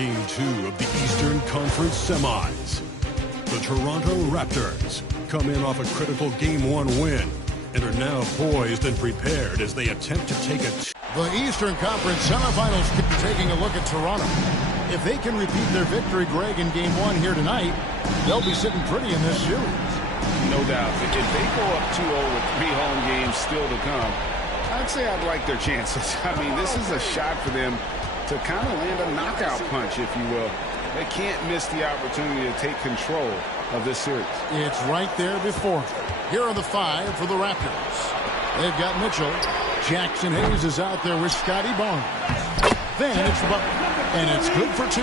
Game 2 of the Eastern Conference Semis. The Toronto Raptors come in off a critical Game 1 win and are now poised and prepared as they attempt to take a... The Eastern Conference Semifinals taking a look at Toronto. If they can repeat their victory, Greg, in Game 1 here tonight, they'll be sitting pretty in this series. No doubt. If they go up 2-0 with 3 home games still to come, I'd say I'd like their chances. I mean, this is a shot for them to kind of land a knockout punch, if you will. They can't miss the opportunity to take control of this series. It's right there before them. Here are the 5 for the Raptors. They've got Mitchell. Jackson Hayes is out there with Scotty Barnes. Then it's Butler, and it's good for 2.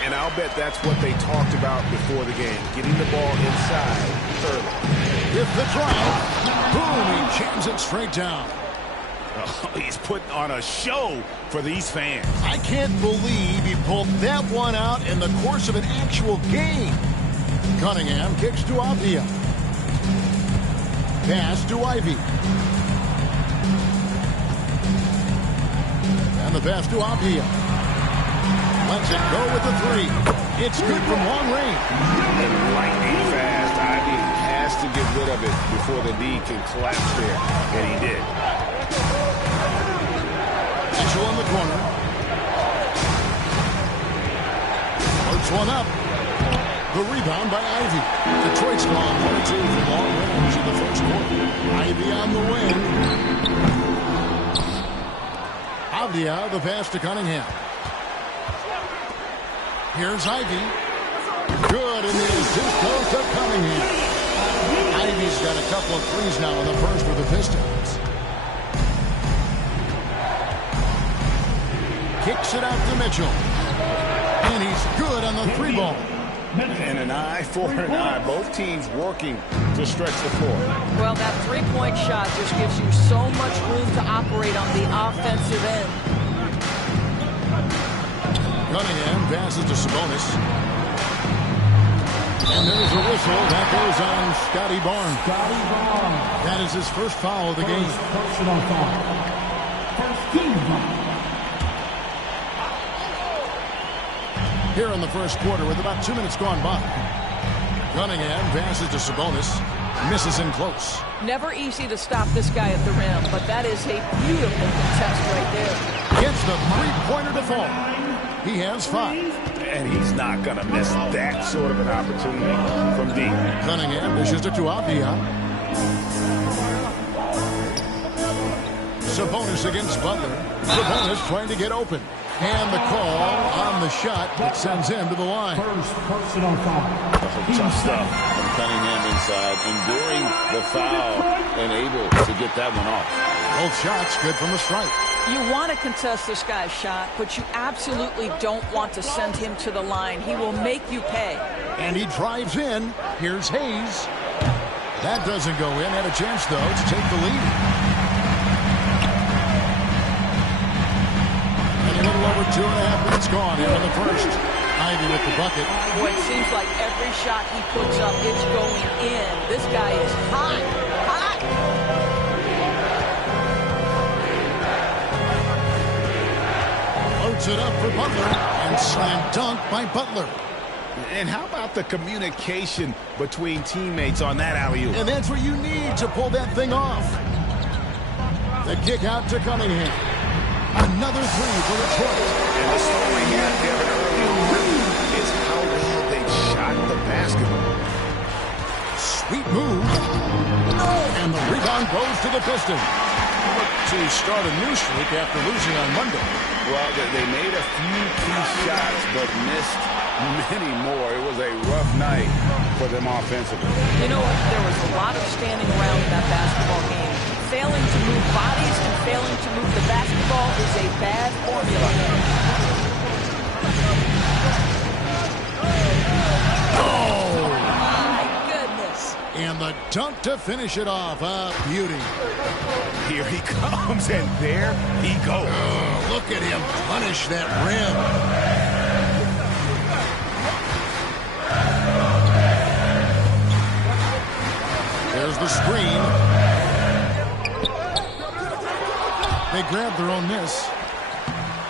And I'll bet that's what they talked about before the game, getting the ball inside early. With the drive, boom, he jams it straight down. Oh, he's putting on a show for these fans. I can't believe he pulled that one out in the course of an actual game. Cunningham kicks to Avdia. Pass to Ivy. And the pass to Avdia. Lets it go with the 3. It's good from long range. And lightning fast. Ivy has to get rid of it before the D can collapse there. And he did. Mitchell in the corner. Works one up. The rebound by Ivy. Detroit's gone 1-2 from long range in the first quarter. Ivy on the wing. Avdia, the pass to Cunningham. Here's Ivy. Good, and the assist goes to Cunningham. Ivy's got a couple of threes now in the first for the Pistons. Kicks it out to Mitchell. And he's good on the 3-ball. And an eye for an eye. Both teams working to stretch the floor. Well, that three-point shot just gives you so much room to operate on the offensive end. Cunningham passes to Sabonis. And there's a whistle. That goes on Scotty Barnes. That is his first foul of the game. Personal foul. First team foul. Here in the first quarter with about 2 minutes gone by. Cunningham passes to Sabonis. Misses him close. Never easy to stop this guy at the rim, but that is a beautiful contest right there. Gets the three-pointer to fall. He has 5. And he's not going to miss that sort of an opportunity from deep. Cunningham dishes it to Avdia. Sabonis against Butler. Sabonis trying to get open. And the call on the shot that sends him to the line. First personal foul. Tough stuff from Cunningham inside, enduring the foul and able to get that one off. Both shots good from the strike. You want to contest this guy's shot, but you absolutely don't want to send him to the line. He will make you pay. And he drives in. Here's Hayes. That doesn't go in. Had a chance, though, to take the lead. A little over 2.5 minutes gone here in the first. Ivy with the bucket. Boy, it seems like every shot he puts up, it's going in. This guy is hot. Hot! Loads it up for Butler. And slam dunk by Butler. And how about the communication between teammates on that alley-oop? And that's what you need to pull that thing off. The kick out to Cunningham. Another 3 for Detroit. And the story here, Kevin, early on is how well they shot the basketball. Sweet move. And the rebound goes to the Pistons. To start a new streak after losing on Monday. Well, they made a few key shots, but missed many more. It was a rough night for them offensively. You know what? There was a lot of standing around in that basketball game. Failing to move bodies and failing to move the basketball is a bad formula. Oh! My goodness. And the dunk to finish it off. A beauty. Here he comes, and there he goes. Oh, look at him punish that rim. There's the screen. They grabbed their own miss.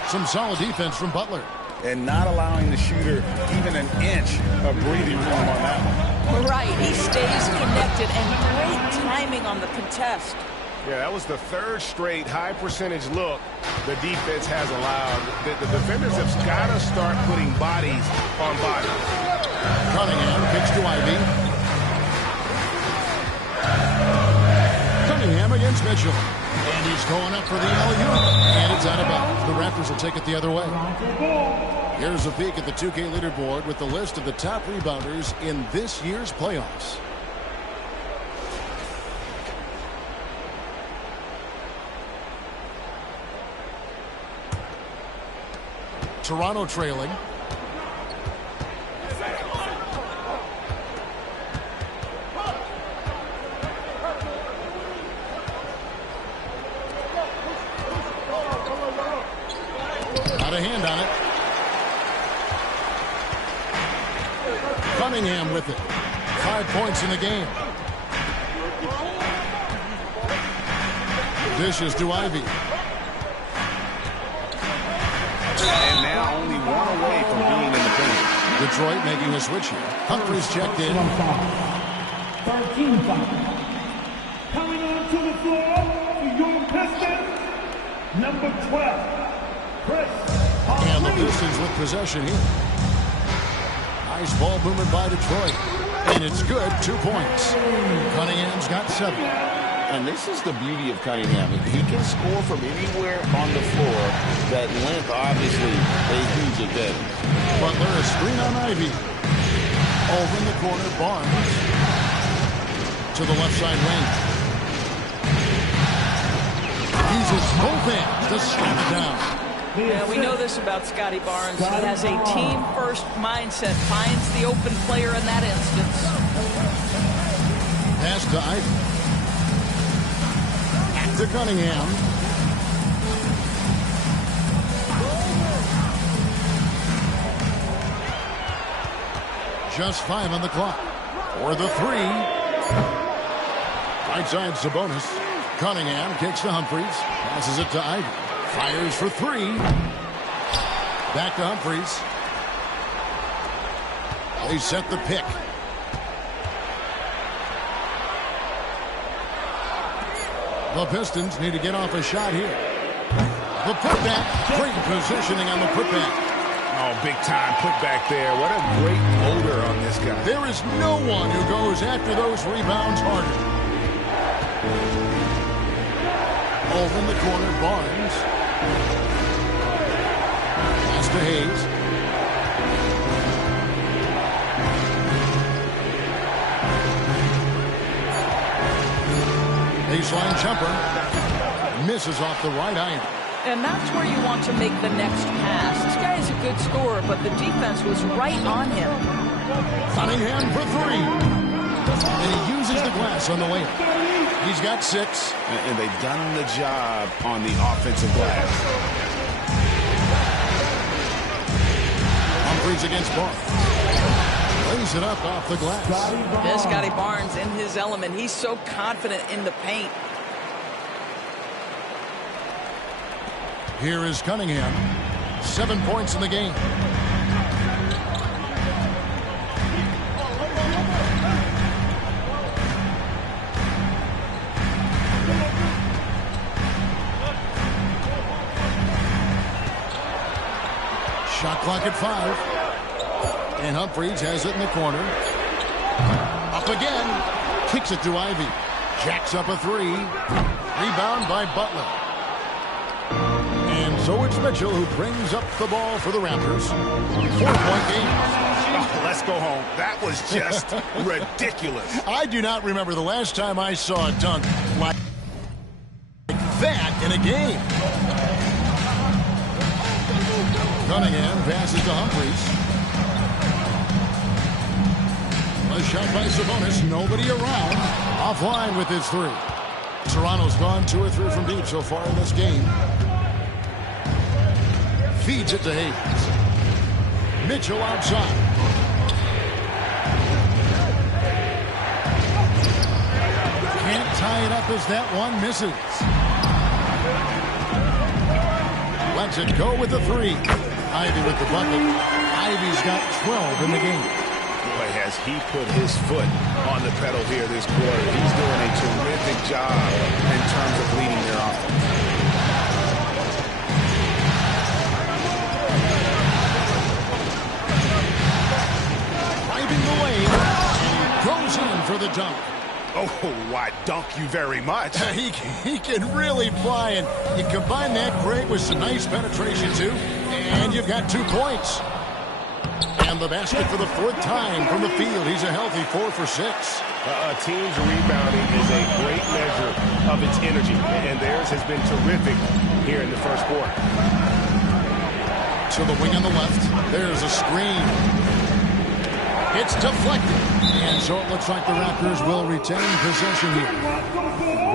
Some solid defense from Butler. and not allowing the shooter even an inch of breathing room on that one. Right, he stays connected, and great timing on the contest. Yeah, that was the third straight high percentage look the defense has allowed. The defenders have got to start putting bodies on bodies. Cunningham kicks to Ivy. Cunningham against Mitchell. And he's going up for the alley-oop. And it's out of bounds. The Raptors will take it the other way. Here's a peek at the 2K leaderboard with the list of the top rebounders in this year's playoffs. Toronto trailing. Got a hand on it. Cunningham with it. 5 points in the game. Dishes to Ivy. And now only one away from being in the paint. Detroit making a switch here. Humphries checked in. 13 fouls. Coming onto the floor for your Pistons, number 12, Chris. And the Pistons with possession here. Nice ball movement by Detroit. And it's good. 2 points. Cunningham's got 7. And this is the beauty of Cunningham. He can score from anywhere on the floor. That length, obviously, a huge advantage. Butler, a screen on Ivy. Over in the corner, Barnes. To the left side wing. Uses both hands to slam it down. Yeah, we know this about Scotty Barnes. He has a team-first mindset. Finds the open player in that instance. Pass to Ivy. To Cunningham. Just 5 on the clock. For the 3. Right side Sabonis. Cunningham kicks to Humphries. Passes it to Ivy. Fires for 3. Back to Humphries. They set the pick. The Pistons need to get off a shot here. The putback. Great positioning on the putback. Oh, big time putback there. What a great motor on this guy. There is no one who goes after those rebounds harder. Over in the corner, Barnes. Pass to Hayes. Baseline jumper. Misses off the right iron. And that's where you want to make the next pass. This guy is a good scorer, but the defense was right on him. Cunningham for 3. And he uses the glass on the layup. He's got 6. And they've done the job on the offensive glass. Humphries against Barnes. Lays it up off the glass. This Scotty Barnes in his element. He's so confident in the paint. Here is Cunningham. 7 points in the game. Shot clock at 5. And Humphries has it in the corner. Up again. Kicks it to Ivy. Jacks up a 3. Rebound by Butler. And so it's Mitchell who brings up the ball for the Raptors. 4-point game. Oh, let's go home. That was just ridiculous. I do not remember the last time I saw a dunk like that in a game. Cunningham passes to Humphries. A shot by Sabonis. Nobody around. Offline with his 3. Toronto's gone 2 or 3 from deep so far in this game. Feeds it to Hayes. Mitchell outside. Can't tie it up as that one misses. Lets it go with the 3. Ivey with the bucket. Ivy's got 12 in the game. Boy, has he put his foot on the pedal here this quarter. He's doing a terrific job in terms of leading their offense. Driving the lane, and he goes in for the dunk. Oh, why dunk you very much. He can really fly, and you combine that great with some nice penetration, too, and you've got 2 points. And the basket for the 4th time from the field. He's a healthy 4 for 6. A team's rebounding is a great measure of its energy, and theirs has been terrific here in the first quarter. To the wing on the left. There's a screen. It's deflected. And so it looks like the Raptors will retain possession here.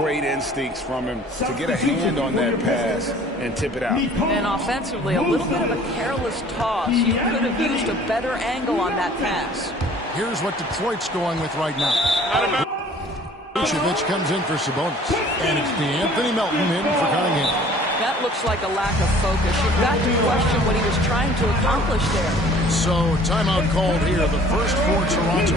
Great instincts from him to get a hand on that pass and tip it out. And offensively, a little bit of a careless toss. You could have used a better angle on that pass. Here's what Detroit's going with right now. Vucevic comes in for Sabonis. And it's DeAnthony Melton in for Cunningham. That looks like a lack of focus. You've got to question what he was trying to accomplish there. So, timeout called here, the first for Toronto.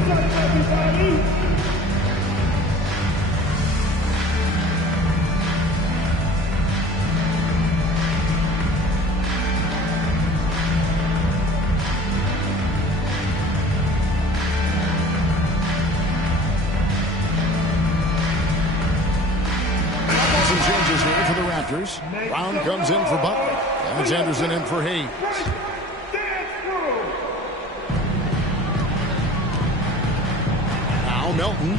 Some changes here for the Raptors. Brown comes in for Butler. Dennis Anderson in for Hayes. Now Melton.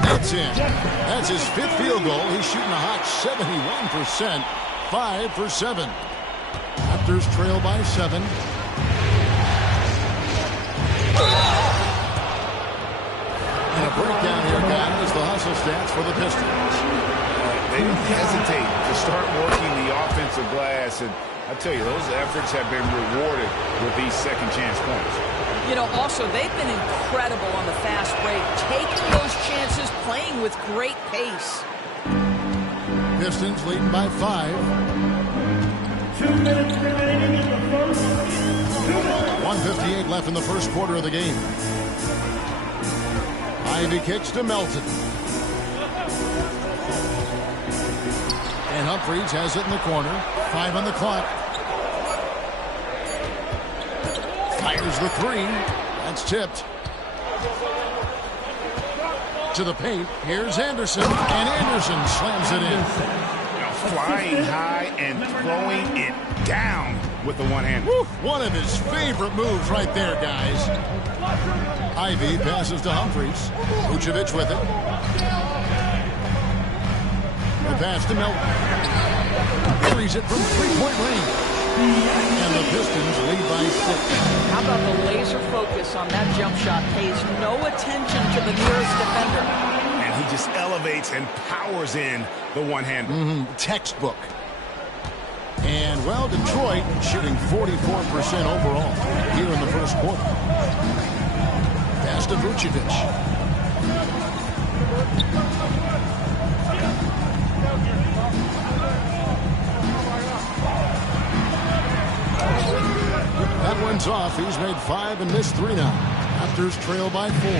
That's in. That's his 5th field goal. He's shooting a hot 71%. 5 for 7. Raptors trail by 7. And a breakdown here, guys, the hustle stats for the Pistons. They didn't hesitate to start working the offensive glass, and I tell you, those efforts have been rewarded with these second chance points. You know, also, they've been incredible on the fast break, taking those chances, playing with great pace. Pistons leading by 5. 2 minutes remaining in the first. 1:58 left in the first quarter of the game. Ivey kicks to Melton. And Humphries has it in the corner. 5 on the clock. Fires the 3. That's tipped. To the paint. Here's Anderson. And Anderson slams it in. Flying high and throwing it down with the one hand. One of his favorite moves right there, guys. Ivey passes to Humphries. Vucevic with it. The pass to Melton. Carries it from 3-point range. And the Pistons lead by 6. How about the laser focus on that jump shot? Pays no attention to the nearest defender. And he just elevates and powers in the one-hander. Textbook. And, well, Detroit shooting 44% overall here in the first quarter. Pass to Vucevic. That one's off. He's made 5 and missed 3 now. Raptors trail by 4.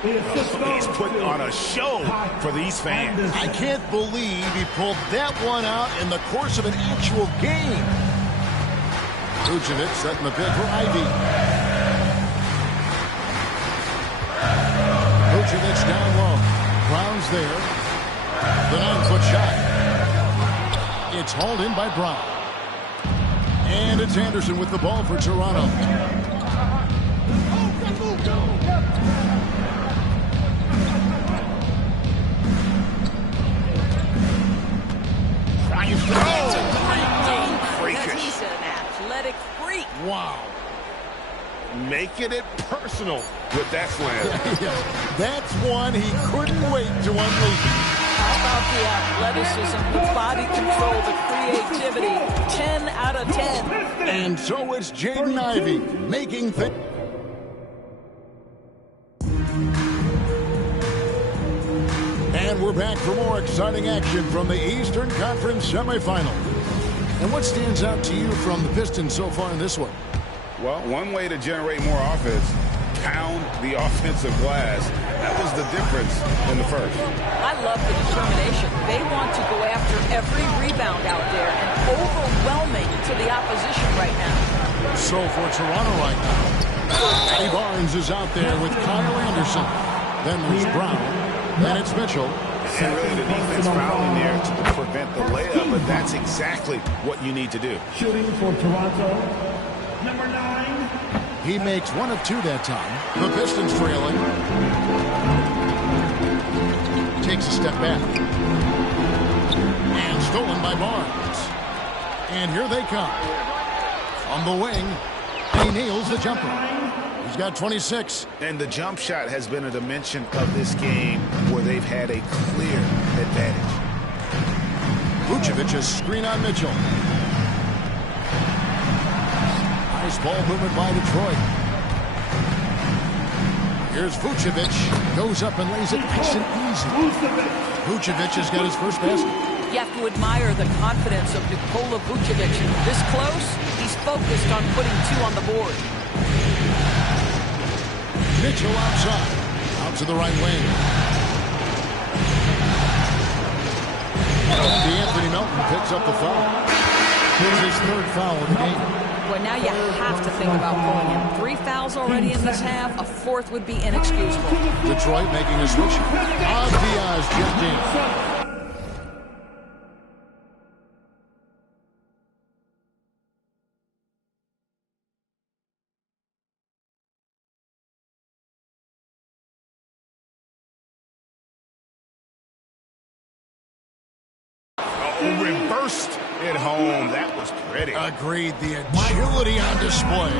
He's putting on a show for these fans. I can't believe he pulled that one out in the course of an actual game. Vucevic setting the pick for Ivey. Vucevic down low. Brown's there. The 9-foot shot. It's hauled in by Brown. And it's Anderson with the ball for Toronto. He's an athletic freak. Wow. Making it personal with that slam. That's one he couldn't wait to unleash. How about the athleticism, the body control, the creativity? 10 out of 10. And so it's Jaden Ivey making things. And we're back for more exciting action from the Eastern Conference semifinal. And what stands out to you from the Pistons so far in this one? Well, one way to generate more offense, pound the offensive glass. That was the difference in the first. I love the determination. They want to go after every rebound out there and overwhelming to the opposition right now. So for Toronto right now, Scotty Barnes is out there with Kyle Anderson. Then there's Brown. Then it's Mitchell. And really the defense fouling there to prevent the layup, but that's exactly what you need to do. Shooting for Toronto, number 9. He makes 1 of 2 that time. The Pistons trailing. Takes a step back. And stolen by Barnes. And here they come. On the wing, he nails the jumper. He's got 26. And the jump shot has been a dimension of this game where they've had a clear advantage. Vucevic, a screen on Mitchell. Nice ball movement by Detroit. Here's Vucevic. Goes up and lays it nice and easy. Vucevic has got his first basket. You have to admire the confidence of Nikola Vucevic. This close, he's focused on putting 2 on the board. Mitchell outside. Out to the right wing. DeAnthony Melton picks up the foul. Here's his 3rd foul of the game. Well, now you have to think about pulling him. 3 fouls already in this half. A 4th would be inexcusable. Detroit making a switch. Diaz checked in. Reversed it home. That was pretty. Agreed. The agility on display.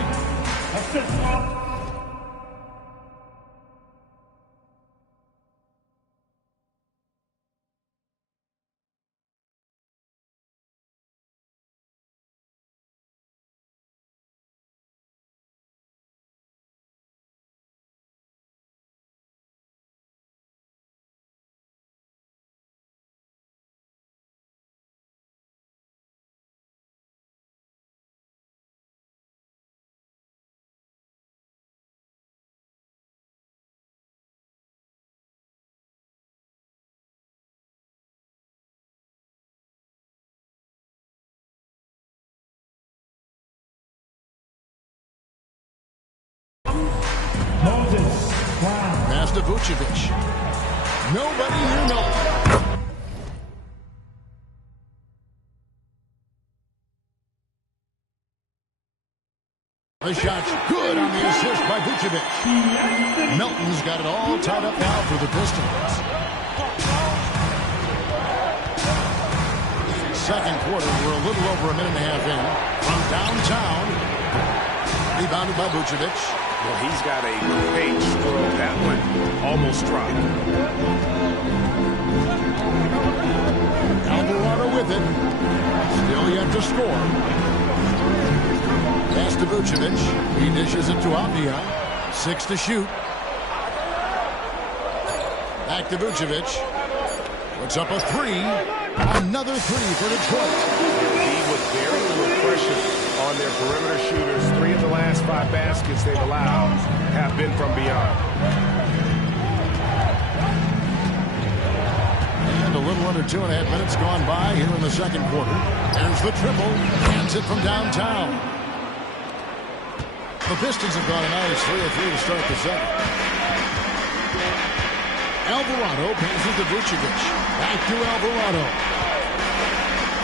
Pass to Vucevic. Nobody near Melton. The shot's good on the assist by Vucevic. Melton's got it all tied up now for the Pistons. Second quarter, we're a little over a minute and a half in. From downtown, rebounded by Vucevic. Well, he's got a great stroke. That one almost dropped. Alvarado with it. Still yet to score. Pass to Vucevic. He dishes it to Avdia. 6 to shoot. Back to Vucevic. Puts up a 3. Another 3 for Detroit. He was very little pressure on their perimeter shooters. 3 of the last 5 baskets they've allowed have been from beyond. And a little under 2.5 minutes gone by here in the second quarter. There's the triple. Hands it from downtown. The Pistons have gone a nice 3 of 3 to start the second. Alvarado passes to Vucevic. Back to Alvarado.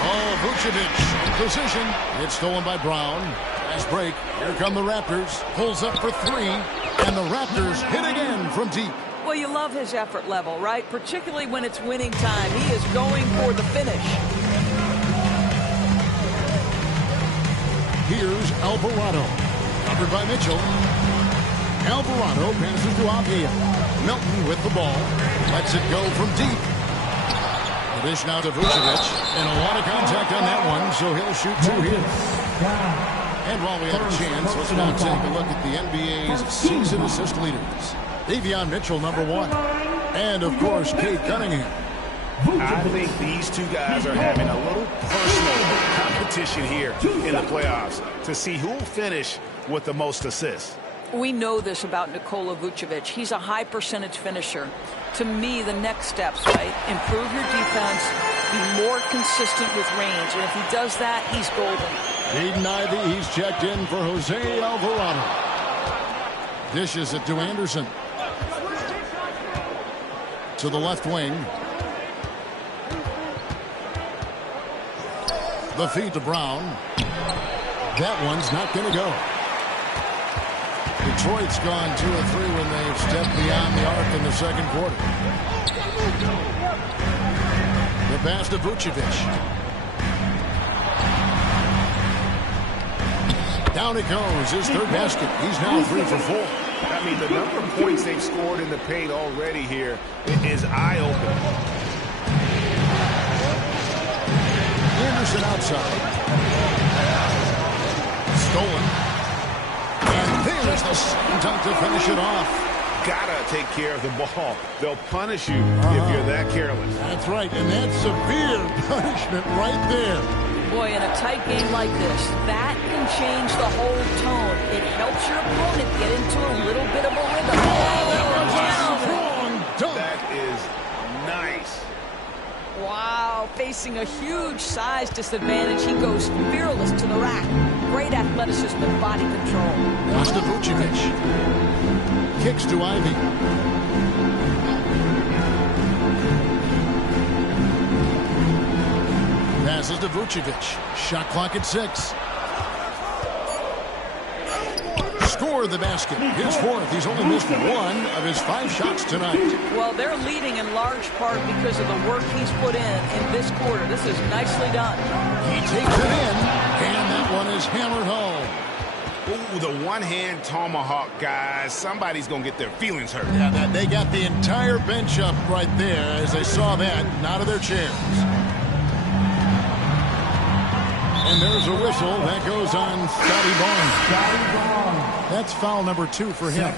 Oh, Vucevic in position. It's stolen by Brown. Fast break. Here come the Raptors. Pulls up for 3. And the Raptors hit again from deep. Well, you love his effort level, right? Particularly when it's winning time. He is going for the finish. Here's Alvarado. Covered by Mitchell. Alvarado passes to Avdia. Melton with the ball. Lets it go from deep. The dish now to Vucevic. And a lot of contact on that one, so he'll shoot 2 here. And while we have a chance, let's now take a look at the NBA's season assist leaders. Davion Mitchell, number 1. And, of course, Cade Cunningham. I think these two guys are having a little personal competition here in the playoffs to see who will finish with the most assists. We know this about Nikola Vucevic. He's a high percentage finisher. To me, the next steps, right? Improve your defense, be more consistent with range. And if he does that, he's golden. Jaden Ivey, he's checked in for Jose Alvarado. Dishes it to Anderson. To the left wing. The feed to Brown. That one's not going to go. Detroit's gone 2 of 3 when they've stepped beyond the arc in the second quarter. The pass to Vucevic. Down it goes. His third basket. He's now 3 for 4. I mean, the number of points they've scored in the paint already here is eye-opening. Anderson outside. Stolen. And there's the second dunk to finish it off. Gotta take care of the ball. They'll punish you if you're that careless. That's right, and that's severe punishment right there. Boy, in a tight game like this, that can change the whole tone. It helps your opponent get into a little bit of a rhythm. That was a strong dunk. That is nice. Wow, facing a huge size disadvantage, he goes fearless to the rack. Great athleticism and body control. Pass to Vucevic. Kicks to Ivey. Passes to Vucevic. Shot clock at 6. Score the basket. His 4th. He's only missed 1 of his 5 shots tonight. Well, they're leading in large part because of the work he's put in this quarter. This is nicely done. He takes it in, and that one is hammered home. Ooh, the one-hand tomahawk, guys. Somebody's going to get their feelings hurt. Yeah, they got the entire bench up right there as they saw that, and out of their chairs. And there's a whistle that goes on Scotty Barnes. That's foul number 2 for him.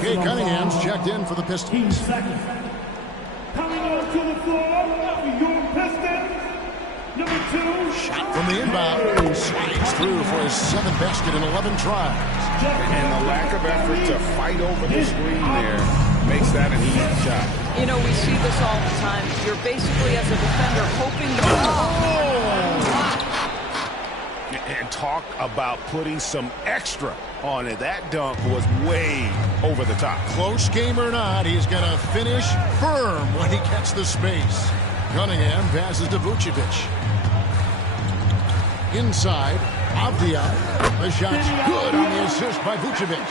Kay Cunningham's checked in for the Pistons. Coming on to the floor for your Pistons, number 2. Shot from the inbound. Slides through for his 7th basket in 11 tries. And the lack of effort to fight over the screen there makes that an easy shot. You know, we see this all the time. You're basically, as a defender, hoping to... And talk about putting some extra on it. That dunk was way over the top. Close game or not, he's going to finish firm when he gets the space. Cunningham passes to Vucevic. Inside, Avdia. The shot's good on the assist by Vucevic.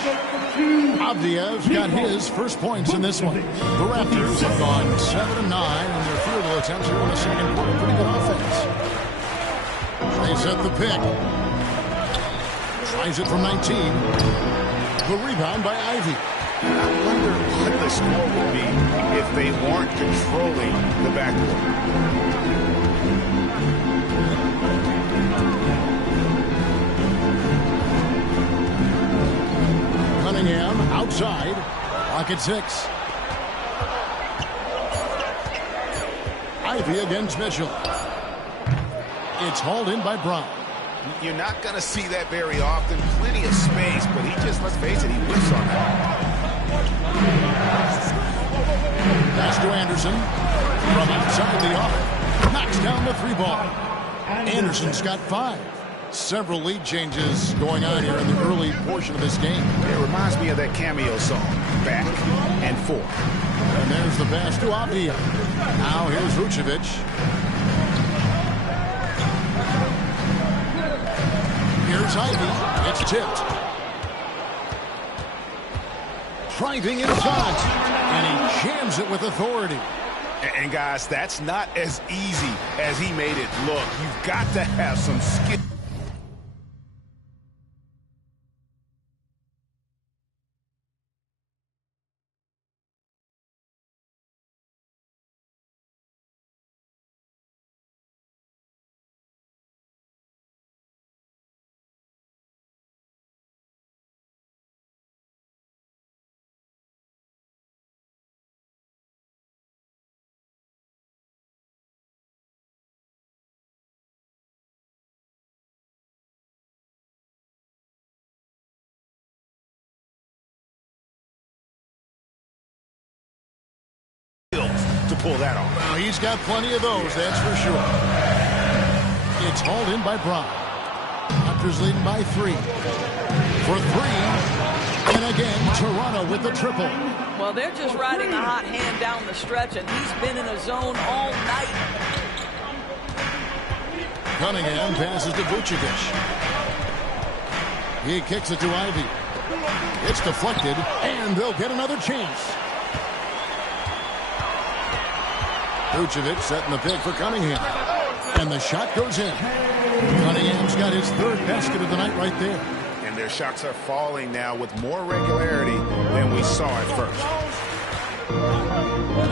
Avdia's got his first points in this one. The Raptors have gone 7-9 in their field goal attempts here in the second quarter. Pretty good offense. They set the pick. Tries it from 19. The rebound by Ivey. I wonder what the score would be if they weren't controlling the backcourt. Cunningham outside. Clock at 6. Ivey against Mitchell. It's hauled in by Brown. You're not going to see that very often. Plenty of space, but he just, let's face it, he whiffs on that. Pass to Anderson. From outside the arc. Knocks down the 3-ball. Anderson's got 5. Several lead changes going on here in the early portion of this game. It reminds me of that cameo song, Back and Forth. And there's the pass to Avdia. Now here's Vucevic. Here's Ivey. It's tipped. Driving inside. And he jams it with authority. And guys, that's not as easy as he made it look. You've got to have some skill. pull that off. Well, he's got plenty of those, that's for sure. It's hauled in by Brown. Raptors leading by 3. For 3. And again, Toronto with the triple. Well, they're just riding a hot hand down the stretch, and he's been in a zone all night. Cunningham passes to Vucevic. He kicks it to Ivy. It's deflected, and they'll get another chance. Vucevic setting the pick for Cunningham. And the shot goes in. Cunningham's got his 3rd basket of the night right there. And their shots are falling now with more regularity than we saw at first.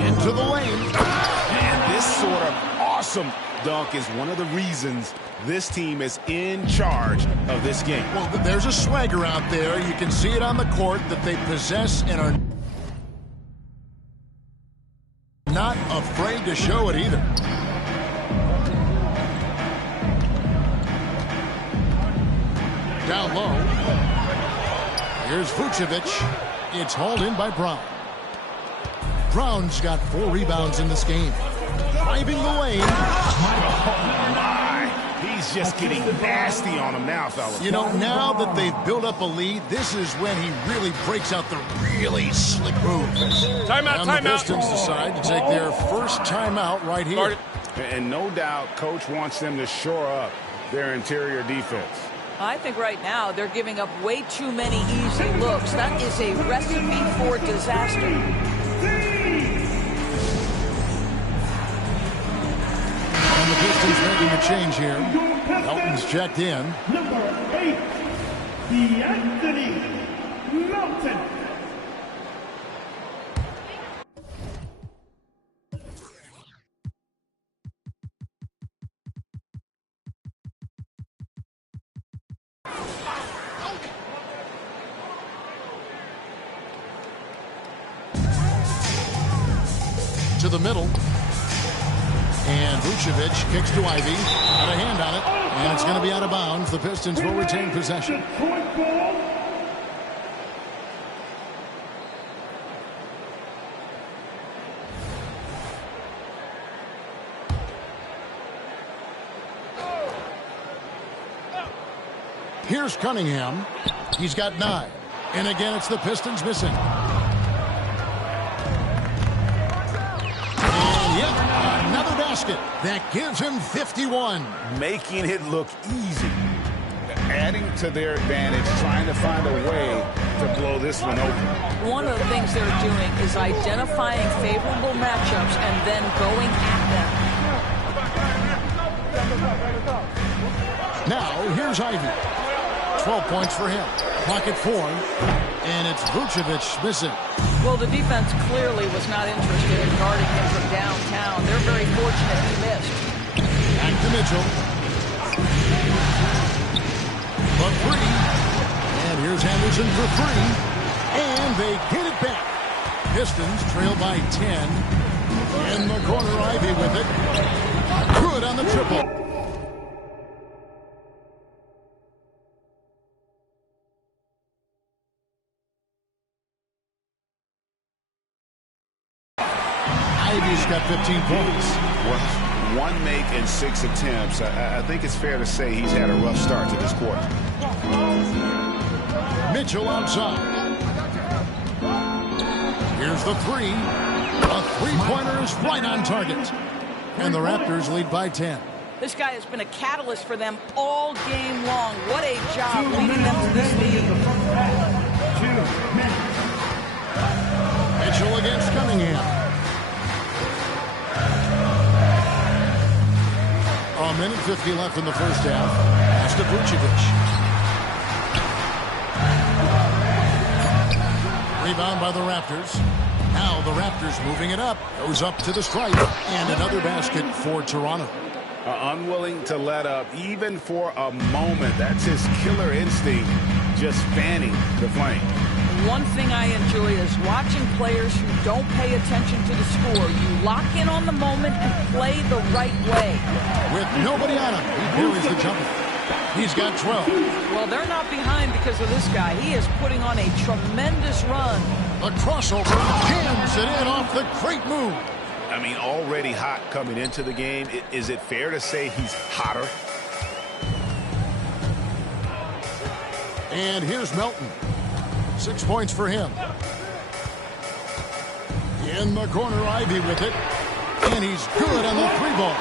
Into the lane. And this sort of awesome dunk is one of the reasons this team is in charge of this game. Well, there's a swagger out there. You can see it on the court that they possess and are not afraid to show it either. Down low. Here's Vucevic. It's hauled in by Brown. Brown's got 4 rebounds in this game. Driving the lane. Oh, my. He's just getting nasty on him now, fellas. You know, now that they've built up a lead, this is when he really breaks out the really slick moves. Timeout, and the Pistons decide to take their first timeout right here. And no doubt, Coach wants them to shore up their interior defense. I think right now they're giving up way too many easy looks. That is a recipe for disaster. And the Pistons making a change here. Elton's checked in. Number 8, De'Anthony Melton. To the middle. And Vucevic kicks to Ivy. Got a hand on it. And it's going to be out of bounds. The Pistons will retain possession. Here's Cunningham. He's got 9. And again, it's the Pistons missing. That gives him 51. Making it look easy. Adding to their advantage, trying to find a way to blow this one open. One of the things they're doing is identifying favorable matchups and then going at them. Now, here's Ivy. 12 points for him. Pocket 4. And it's Vucevic missing. Well, the defense clearly was not interested in guarding him from downtown. They're very fortunate he missed. Back to Mitchell. For 3. And here's Henderson for 3. And they get it back. Pistons trail by 10. In the corner, Ivy with it. Good on the triple. Ivy's got 15 points. Well, 1 make and 6 attempts. I think it's fair to say he's had a rough start to this quarter. Mitchell outside. Here's the 3. A 3-pointer is right on target. And the Raptors lead by 10. This guy has been a catalyst for them all game long. What a job leading them to this lead. Mitchell against Cunningham. A minute 50 left in the first half. Pass to Vucevic. Rebound by the Raptors. Now the Raptors moving it up. Goes up to the stripe. And another basket for Toronto. Unwilling to let up even for a moment. That's his killer instinct, just fanning the flame. One thing I enjoy is watching players who don't pay attention to the score. You lock in on the moment and play the right way. With nobody on him, he carries the jumper. He's got 12. Well, they're not behind because of this guy. He is putting on a tremendous run. A crossover, jams it in off the great move. I mean, already hot coming into the game. Is it fair to say he's hotter? And here's Melton. 6 points for him. In the corner, Ivy with it. And he's good on the 3-ball.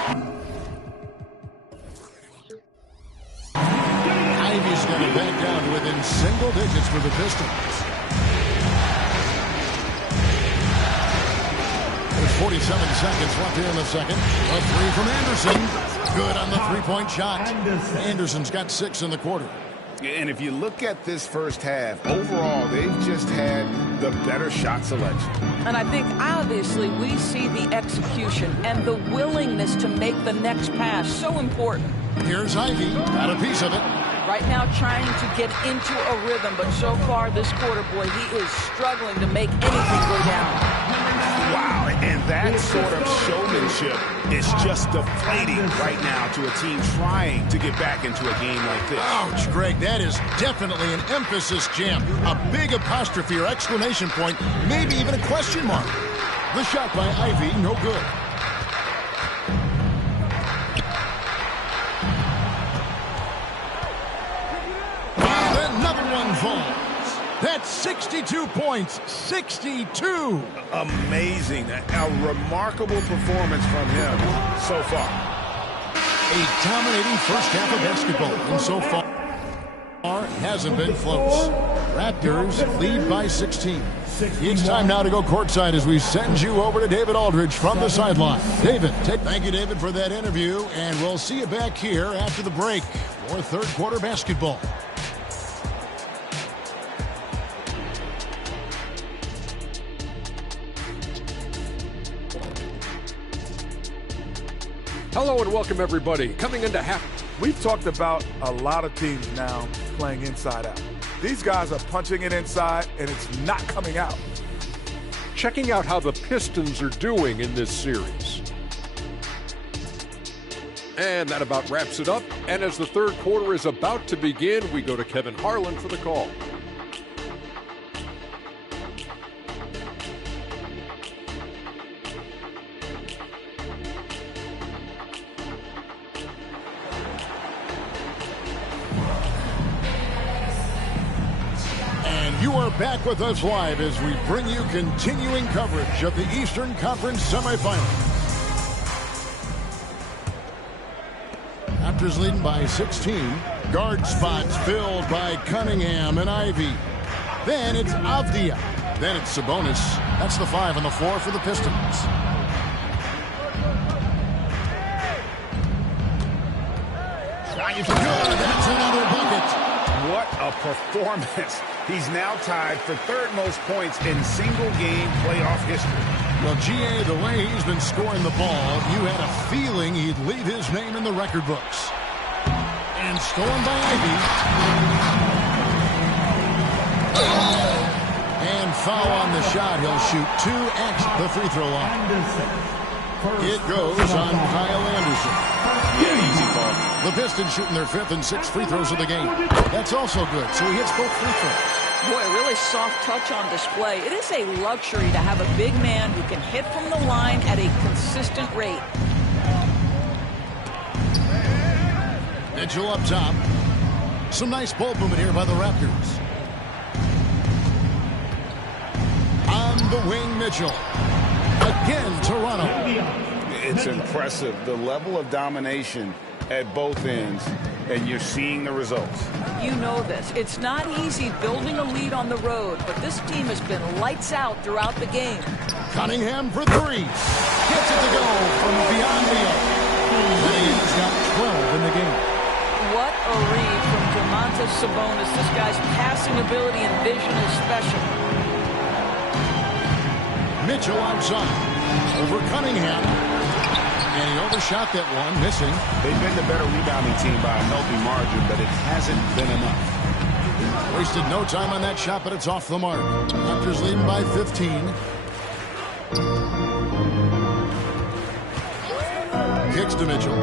Ivy's going to back down to within single digits for the Pistons. There's 47 seconds left here in the second. A 3 from Anderson. Good on the 3-point shot. Anderson's got 6 in the quarter. And if you look at this first half, overall, they've just had the better shot selection. And I think, obviously, we see the execution and the willingness to make the next pass so important. Here's Ivy. Got a piece of it. Right now trying to get into a rhythm, but so far this quarter, boy, he is struggling to make anything go down. Wow, and that sort of showmanship is just deflating right now to a team trying to get back into a game like this. Ouch, Greg, that is definitely an emphasis jam. A big apostrophe or exclamation point, maybe even a question mark. The shot by Ivy, no good. Another one falls. That's 62 points. 62. Amazing. A remarkable performance from him so far. A dominating first half of basketball. And so far, hasn't been close. Raptors lead by 16. It's time now to go courtside as we send you over to David Aldridge from the sideline. David, thank you, David, for that interview. And we'll see you back here after the break for third quarter basketball. Hello and welcome, everybody. Coming into half. We've talked about a lot of teams now playing inside out. These guys are punching it inside, and it's not coming out. Checking out how the Pistons are doing in this series. And that about wraps it up. And as the third quarter is about to begin, we go to Kevin Harlan for the call. You are back with us live as we bring you continuing coverage of the Eastern Conference semifinal. Raptors leading by 16. Guard spots filled by Cunningham and Ivy. Then it's Avdia. Then it's Sabonis. That's the 5 on the floor for the Pistons. Good. That's another bucket. What a performance. He's now tied for third most points in single-game playoff history. Well, G.A., the way he's been scoring the ball, you had a feeling he'd leave his name in the record books. And stolen by Ivy. And foul on the shot. He'll shoot 2 at the free throw line. It goes on Kyle Anderson. Yeah, easy ball. The Pistons shooting their 5th and 6th free throws of the game. That's also good, so he hits both free throws. Boy, really soft touch on display. It is a luxury to have a big man who can hit from the line at a consistent rate. Mitchell up top. Some nice ball movement here by the Raptors. On the wing, Mitchell. Again, Toronto. It's impressive, the level of domination at both ends, and you're seeing the results. You know this. It's not easy building a lead on the road, but this team has been lights out throughout the game. Cunningham for 3. Gets it to go from beyond the arc. He's got 12 in the game. What a read from Domantas Sabonis. This guy's passing ability and vision is special. Mitchell outside. Over Cunningham. And he overshot that one, missing. They've been the better rebounding team by a healthy margin, but it hasn't been enough. Wasted no time on that shot, but it's off the mark. Raptors leading by 15. Kicks to Mitchell.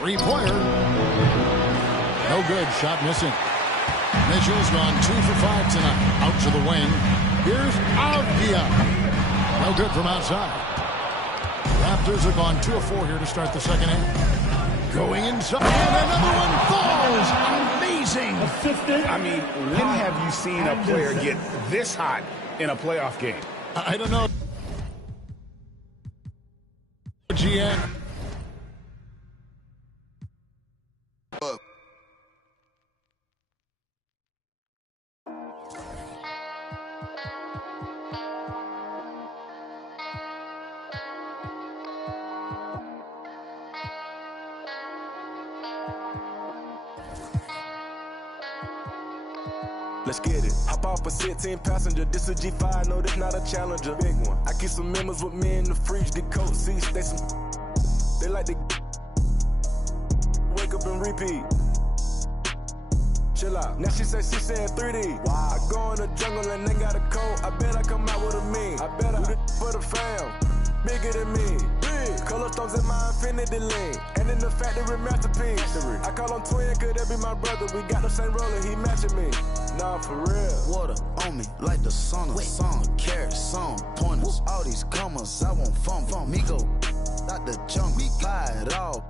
3-pointer. No good. Shot missing. Mitchell's gone 2 for 5 tonight. Out to the wing. Here's Avdia. No good from outside. Raptors have gone 2 of 4 here to start the second half. Going inside, and another one falls. Amazing. I mean, when have you seen a player get this hot in a playoff game? I don't know. GM. Let's get it. Hop off a 16 passenger. This a G5, no, this not a Challenger. Big one. I keep some members with me in the fridge. The coat seats, they like to wake up and repeat. Chill out. Now she saying 3D. Wow. I go in the jungle and they got a coat. I bet I come out with a mean. I bet I do this for the fam. Bigger than me. Big. Color stones in my infinity lean. And in the factory masterpiece. I call him twin, could that be my brother? We got the same roller, he matching me. Nah, for real. Water on me like the sun of sun. Carrots, some pointers. All these commas, I won't fumble. Me go out the jungle. Buy it all.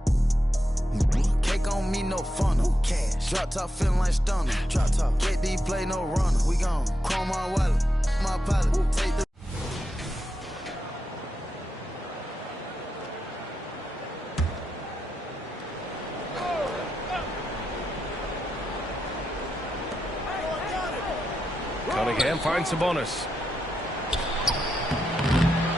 Cake on me, no funnel. Cash. Drop top feeling like stunner. Drop top. KD play no runner. We gone. Chrome my wallet. My pilot. Take the. Cunningham finds Sabonis.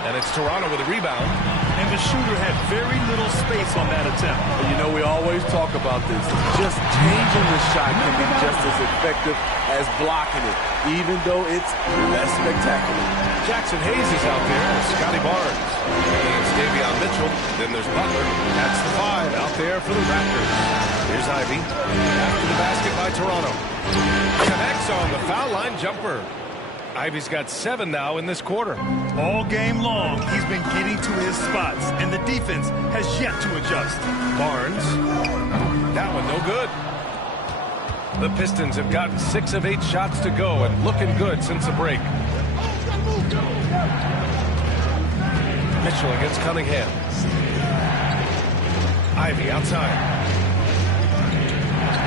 And it's Toronto with a rebound. And the shooter had very little space on that attempt. You know, we always talk about this. Just changing the shot can be just as effective as blocking it, even though it's less spectacular. Jackson Hayes is out there. Scotty Barnes against Davion Mitchell. Then there's Butler. That's the 5 out there for the Raptors. Here's Ivy. After the basket by Toronto. Connects on the foul line jumper. Ivy's got 7 now in this quarter. All game long, he's been getting to his spots, and the defense has yet to adjust. Barnes. That one no good. The Pistons have gotten 6 of 8 shots to go and looking good since the break. Mitchell against Cunningham. Ivy outside.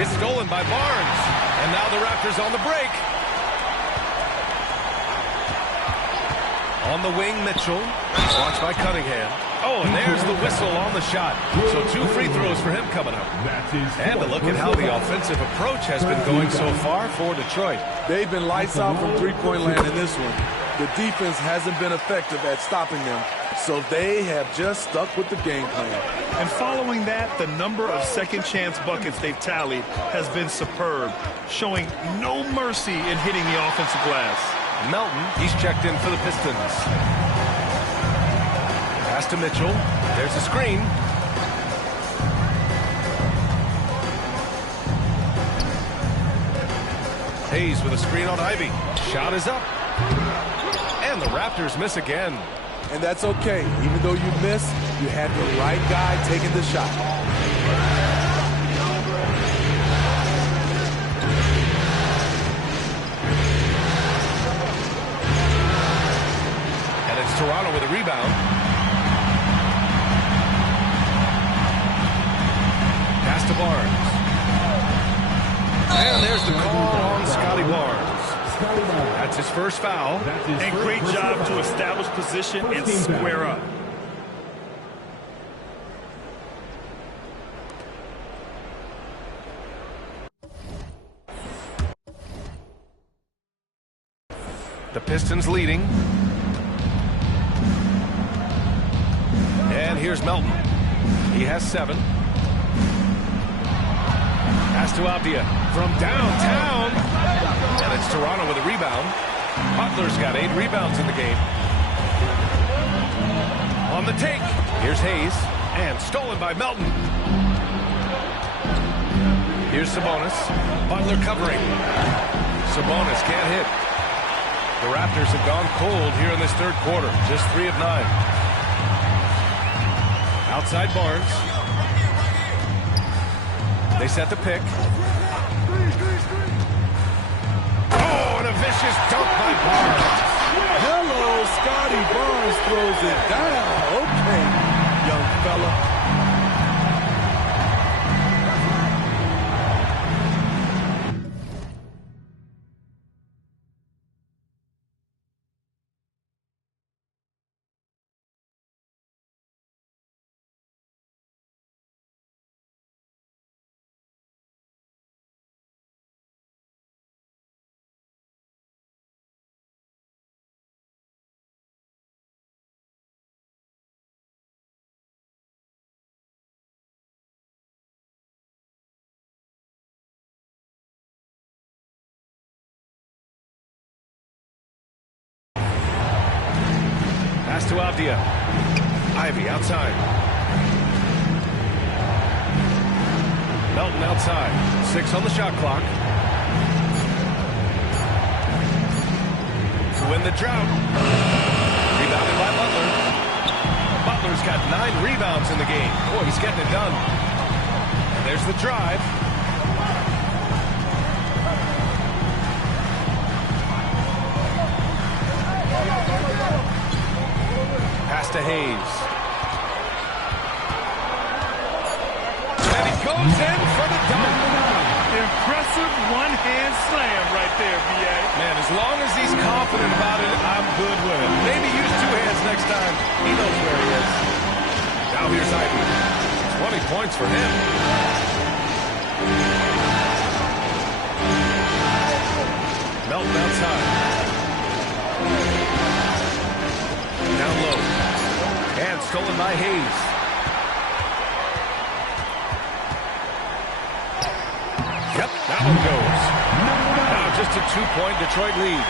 It's stolen by Barnes. And now the Raptors on the break. On the wing, Mitchell. Watched by Cunningham. Oh, and there's the whistle on the shot. So 2 free throws for him coming up. And a look at how the offensive approach has been going so far for Detroit. They've been lights out from three-point land in this one. The defense hasn't been effective at stopping them, so they have just stuck with the game plan. And following that, the number of second-chance buckets they've tallied has been superb, showing no mercy in hitting the offensive glass. Melton, he's checked in for the Pistons. Pass to Mitchell. There's a screen. Hayes with a screen on Ivy. Shot is up. And the Raptors miss again. And that's okay. Even though you miss, you had the right guy taking the shot. Toronto with a rebound. Pass to Barnes. And there's the call on Scotty Barnes. That's his first foul. And great job to establish position and square up. The Pistons leading. And here's Melton. He has 7. Pass to Avdia from downtown. And it's Toronto with a rebound. Butler's got 8 rebounds in the game. On the take. Here's Hayes. And stolen by Melton. Here's Sabonis. Butler covering. Sabonis can't hit. The Raptors have gone cold here in this third quarter. Just 3 of 9. Outside Barnes. They set the pick. Oh, and a vicious dunk by Barnes. Hello, Scotty Barnes Pass to Avdia. Ivy outside. Melton outside. 6 on the shot clock. To win the drought. Rebounded by Butler. Butler's got 9 rebounds in the game. Boy, he's getting it done. And there's the drive. Pass to Hayes. And he goes in for the dunk. Impressive one-hand slam right there, B.A. Man, as long as he's confident about it, I'm good with it. Maybe use 2 hands next time. He knows where he is. Now here's Ivy. 20 points for him. Melton outside. Down low. And stolen by Hayes. Yep, that one goes. Now just a 2-point Detroit lead.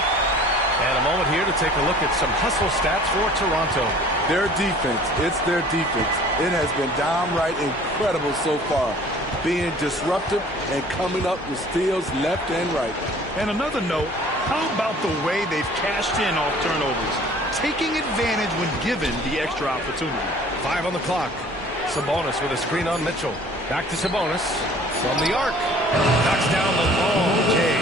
And a moment here to take a look at some hustle stats for Toronto. Their defense, it's their defense. It has been downright incredible so far. Being disruptive and coming up with steals left and right. And another note, how about the way they've cashed in off turnovers? Taking advantage when given the extra opportunity. 5 on the clock. Sabonis with a screen on Mitchell. Back to Sabonis. From the arc. Knocks down the long Jay.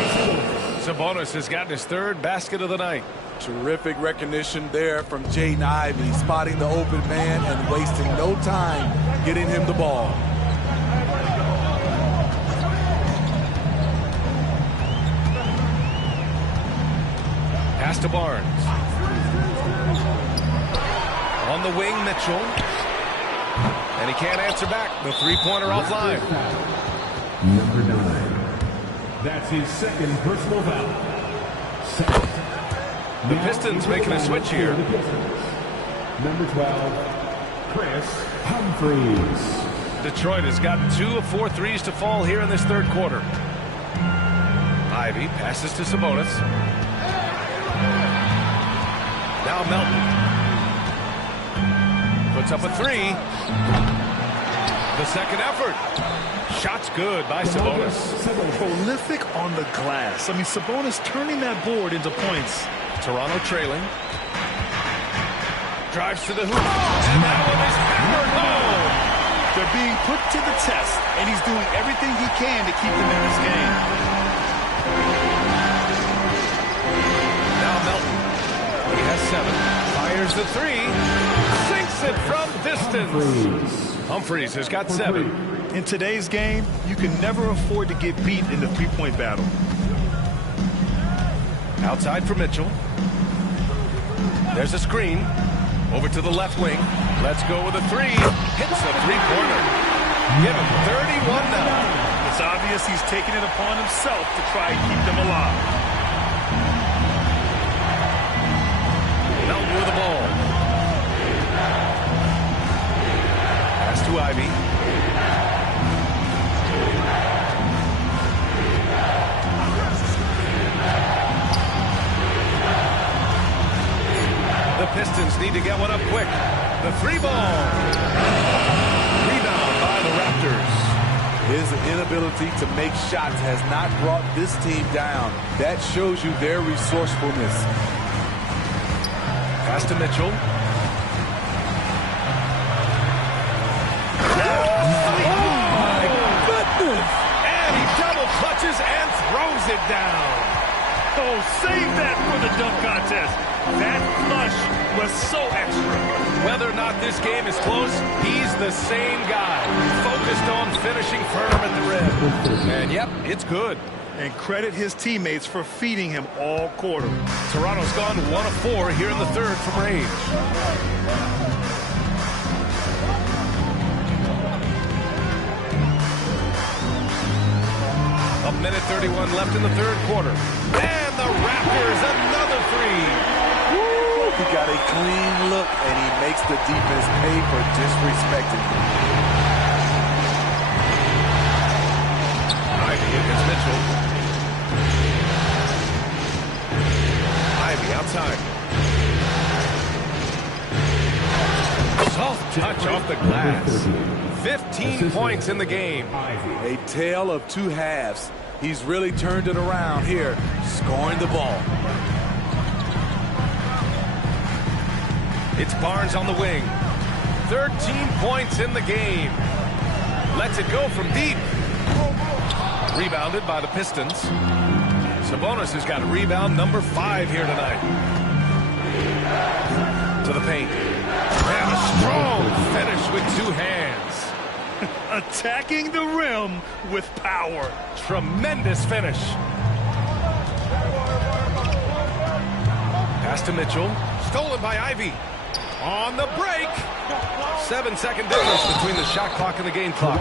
Sabonis has gotten his 3rd basket of the night. Terrific recognition there from Jaden Ivey, spotting the open man and wasting no time getting him the ball. Pass to Barnes. On the wing, Mitchell. And he can't answer back. The 3-pointer offline. Number 9. That's his 2nd personal foul. The Pistons making a switch here. Number 12, Chris Humphries. Detroit has gotten 2 of 4 threes to fall here in this 3rd quarter. Ivy passes to Sabonis. Now Melton. Puts up a 3. The 2nd effort. Shot's good by Sabonis. Prolific on the glass. I mean, Sabonis turning that board into points. Toronto trailing. Drives to the hoop. And that one is hammered home. They're being put to the test, and he's doing everything he can to keep them in this game. Now Melton. He has 7. Fires the 3. Sinks it from distance. Humphries has got 7. In today's game, you can never afford to get beat in the 3-point battle. Outside for Mitchell. There's a screen. Over to the left wing. Let's go with a 3. Hits a 3-pointer. Give him 31 now. It's obvious he's taking it upon himself to try and keep them alive. Melton with the ball. Pass to Ivy. The Pistons need to get one up quick. The 3-ball. Rebound by the Raptors. His inability to make shots has not brought this team down. That shows you their resourcefulness. Pass to Mitchell. Oh, my goodness. And he double clutches and throws it down. Oh, save that for the dunk contest. That flush was so extra. Whether or not this game is close, he's the same guy. Focused on finishing firm at the rim. And yep, it's good. And credit his teammates for feeding him all quarter. Toronto's gone 1 of 4 here in the 3rd from range. A minute 31 left in the 3rd quarter. And the Raptors, another 3. He got a clean look, and he makes the defense pay for disrespecting him. Ivy against Mitchell. Ivy outside. Soft touch off the glass. 15 points in the game. A tale of two halves. He's really turned it around here, scoring the ball. It's Barnes on the wing. 13 points in the game. Lets it go from deep. Rebounded by the Pistons. Sabonis has got rebound number 5 here tonight. To the paint. And a strong finish with 2 hands. Attacking the rim with power. Tremendous finish. Pass to Mitchell. Stolen by Ivy. On the break. 7-second difference between the shot clock and the game clock.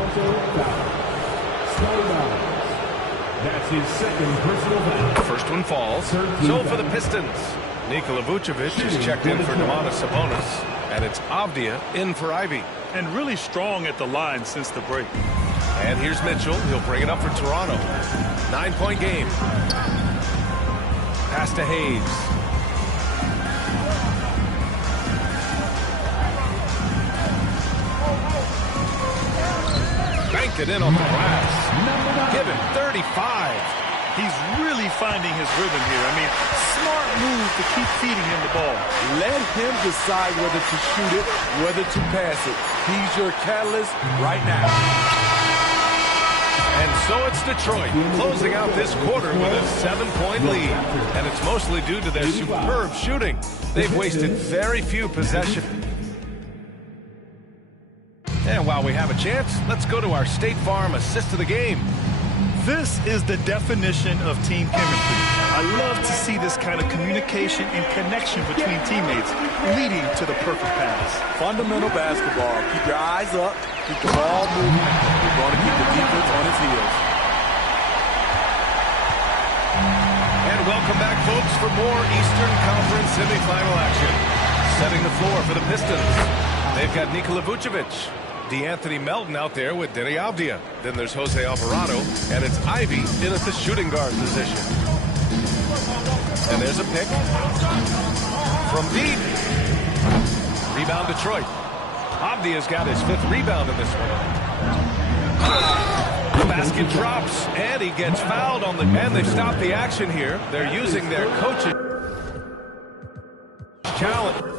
That's his second personal foul. First one falls. So for the Pistons, Nikola Vucevic is checked in for Domantas Sabonis, and it's Avdija in for Ivy. And really strong at the line since the break. And here's Mitchell. He'll bring it up for Toronto. 9-point game. Pass to Hayes. Banked it in on the glass. Give him 35. He's really finding his rhythm here. I mean, smart move to keep feeding him the ball. Let him decide whether to shoot it, whether to pass it. He's your catalyst right now. And so it's Detroit closing out this quarter with a 7-point lead. And it's mostly due to their superb shooting. They've wasted very few possessions. And while we have a chance, let's go to our State Farm assist of the game. This is the definition of team chemistry. I love to see this kind of communication and connection between teammates leading to the perfect pass. Fundamental basketball. Keep your eyes up. Keep the ball moving. You're going to keep the defense on his heels. And welcome back, folks, for more Eastern Conference semifinal action. Setting the floor for the Pistons. They've got Nikola Vucevic. DeAnthony Melton out there with Deni Avdija. Then there's Jose Alvarado, and it's Ivy in at the shooting guard position. And there's a pick from deep. Rebound Detroit. Avdija's got his 5th rebound in this one. The basket drops, and he gets fouled on the... And they've stopped the action here. They're using their coaching challenge.